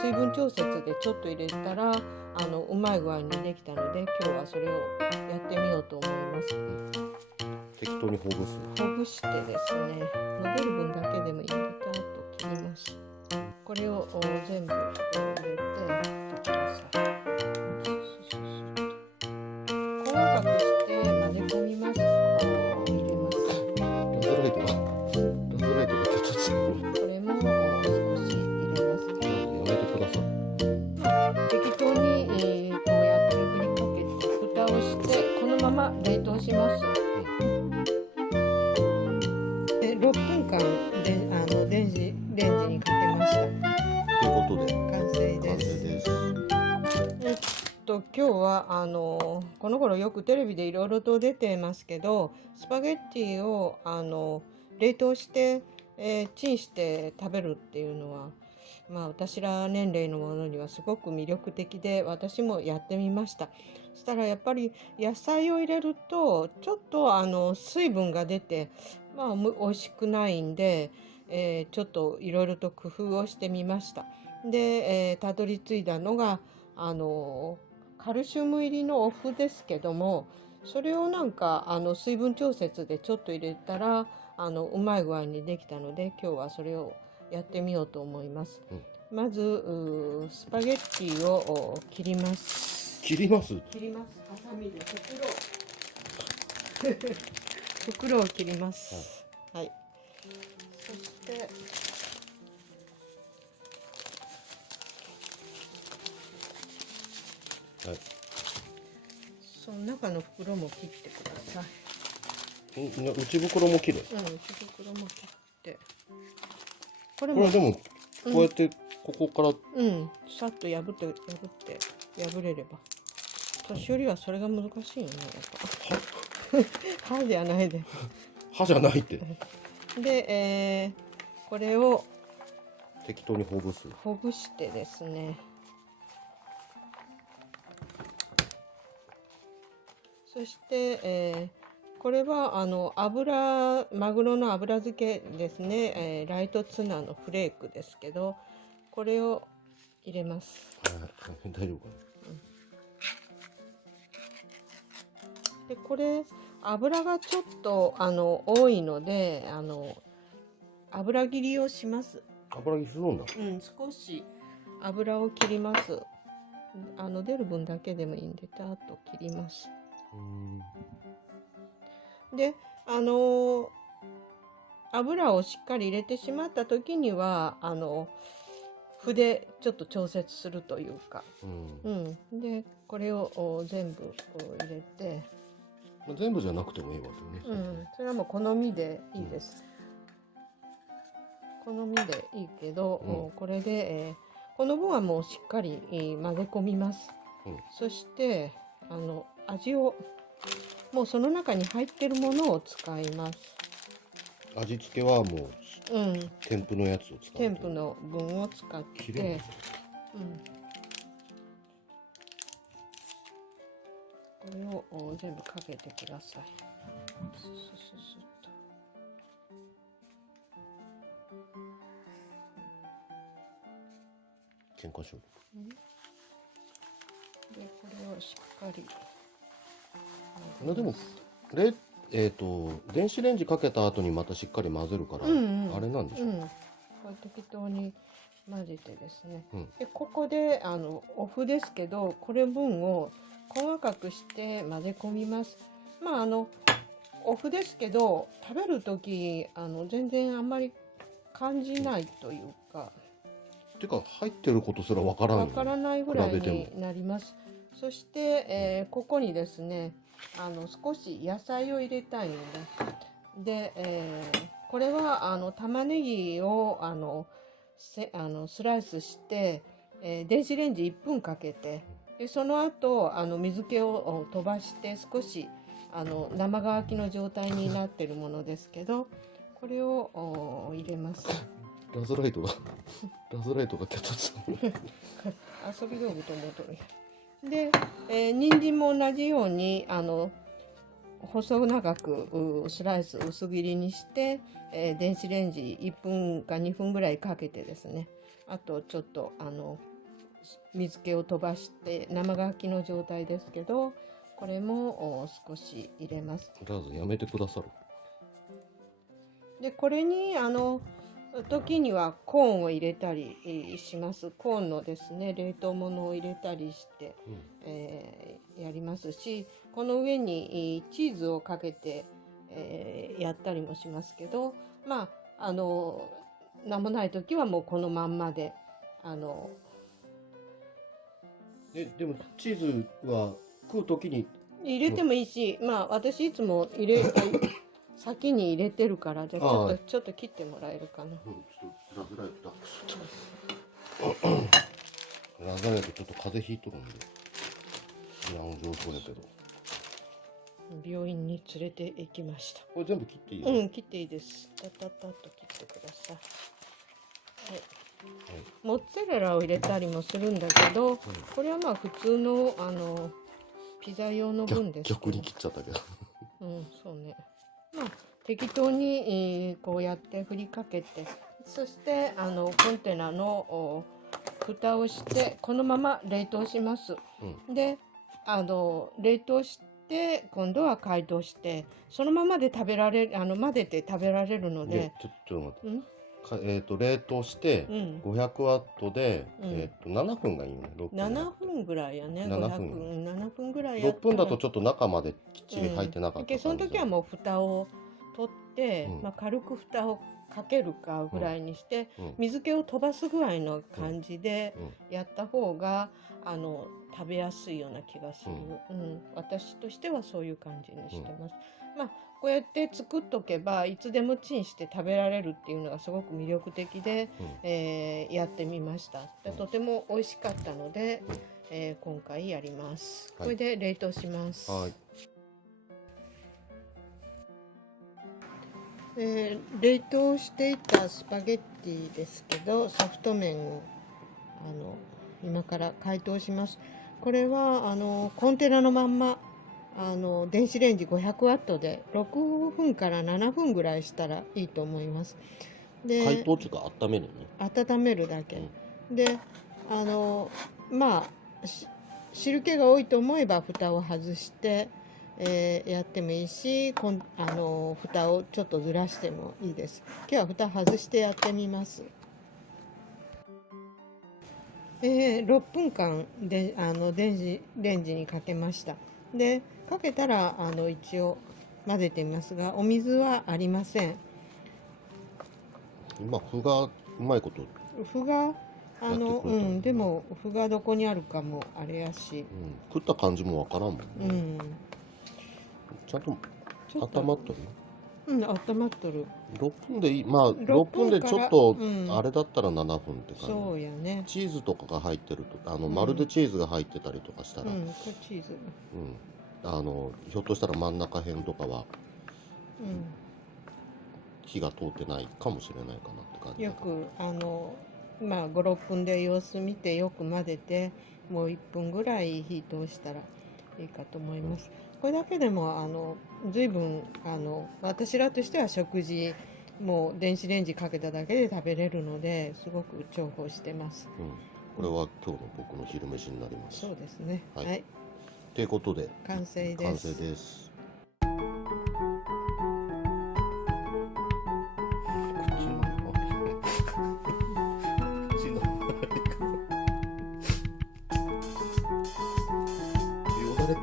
水分調節でちょっと入れたらうまい具合にできたので、今日はそれをやってみようと思います。適当にほぐす。ほぐしてですね、出る分だけでもいいので、たーっと切ります。これを全部入れてください。細かくして混ぜ込みます。入れます。ラズライトが血圧。これも少し入れます。やめてください。適当にこうやって振りかけて蓋をしてこのまま冷凍します。6分間でレンジにかけました。ということで完成です。今日はこの頃よくテレビでいろいろと出てますけど、スパゲッティを冷凍して、チンして食べるっていうのは、私ら年齢のものにはすごく魅力的で、私もやってみました。そしたらやっぱり野菜を入れるとちょっと水分が出て美味しくないんで、ちょっといろいろと工夫をしてみました。で、たどり着いたのがカルシウム入りのお麩ですけども、それを水分調節でちょっと入れたらうまい具合にできたので、今日はそれをやってみようと思います。まずスパゲッティを切ります。切ります。ハサミで袋を切ります。はい。そしてその中の袋も切ってください。内袋も切る。内袋も切って。これはでもこうやってここからさっと破れれば。年寄りはそれが難しいよね。歯じゃないで。歯じゃないって。で、これを適当にほぐす。ほぐしてですね。そして、これはマグロの油漬けですね、ライトツナのフレークですけど、これを入れます。大丈夫かな。でこれ油がちょっと多いので油切りをします。油切りするんだ。少し油を切ります。出る分だけでもいいんで、たーっと切ります。で油をしっかり入れてしまった時には筆ちょっと調節するというか、でこれを全部入れて、全部じゃなくてもいいわけね。それはもう好みでいいです。好みでいいけど、これで、この分はもうしっかり混ぜ込みます。そして味をもうその中に入ってるものを使います。味付けはもう添付のやつを使う。添付の分を使って、これを全部かけてください。喧嘩しよう。でこれをしっかり。でも電子レンジかけた後にまたしっかり混ぜるから、あれなんでしょう。これ適当に混ぜてですね。でここでお麩ですけど、これ分を細かくして混ぜ込みます。お麩ですけど食べる時全然あんまり感じないというか。てか入ってることすらわからないぐらいになります。そして、ここにですね少し野菜を入れたいので、これは玉ねぎをスライスして、電子レンジ1分かけて、でその後水気を飛ばして少し生乾きの状態になっているものですけど、これを入れます。ラズライトが血圧。遊び道具と思うとる。で、人参も同じように細長くスライス薄切りにして、電子レンジ1分か2分ぐらいかけてですね、あとちょっと水気を飛ばして生乾きの状態ですけど、これも少し入れます。どうぞやめてくださる。でこれに時にはコーンを入れたりします。コーンのですね冷凍物を入れたりして、やりますし、この上にチーズをかけて、やったりもしますけど、まあ何もない時はもうこのまんまででもチーズは食う時に入れてもいいし、まあ私いつも先に入れてるから、じゃあちょっと切ってもらえるかな。ちょっとラザニアとちょっと風邪ひいとるんで情報やけど、病院に連れて行きました。これ全部切っていい？うん、切っていいです。タタタッと切ってください。はい。モッツァレラを入れたりもするんだけど、これはまあ普通のピザ用の分ですけど。逆に切っちゃったけど。うん、そうね。まあ適当に、こうやって振りかけて、そしてコンテナの蓋をしてこのまま冷凍します。で冷凍して今度は解凍してそのままで食べられる混ぜて食べられるので。ちょっと待って。冷凍して500ワットで、7分がいいね。7分ぐらいやね。7分ぐらいや6分だとちょっと中まできっちり入ってなかった感じ。その時はもう蓋を取って、軽く蓋をかけるかぐらいにして、水気を飛ばすぐらいの感じでやった方が食べやすいような気がする。私としてはそういう感じにしてます。まあこうやって作っとけばいつでもチンして食べられるっていうのがすごく魅力的で、やってみました。でとても美味しかったので、今回やります。これで冷凍します。冷凍していたスパゲッティですけど、ソフト麺を今から解凍します。これはコンテナのまんま電子レンジ500ワットで6分から7分ぐらいしたらいいと思います。で解凍っていうか温めるね。温めるだけ、でまあ汁気が多いと思えば蓋を外して、やってもいいし、蓋をちょっとずらしてもいいです。今日は蓋外してやってみます。6分間で電子レンジにかけました。でかけたら一応混ぜてみますが、お水はありません。今麩がうまいこと麩がでも麩がどこにあるかもあれやし、食った感じもわからんもんね。ちゃんと温まっとる。温まっとる。6分でいい。まあ6分でちょっとあれだったら7分って感じ。そうやね。チーズとかが入ってるとまるでチーズが入ってたりとかしたら、チーズひょっとしたら真ん中辺とかは火が通ってないかもしれないかなって感じ。よくまあ5、6分で様子見てよく混ぜて、もう1分ぐらい火通したらいいかと思います。これだけでも随分私らとしては食事もう電子レンジかけただけで食べれるので、すごく重宝してます。これは今日の僕の昼飯になります。そうですね。はい。ということで完成です。完成です。口のよだれ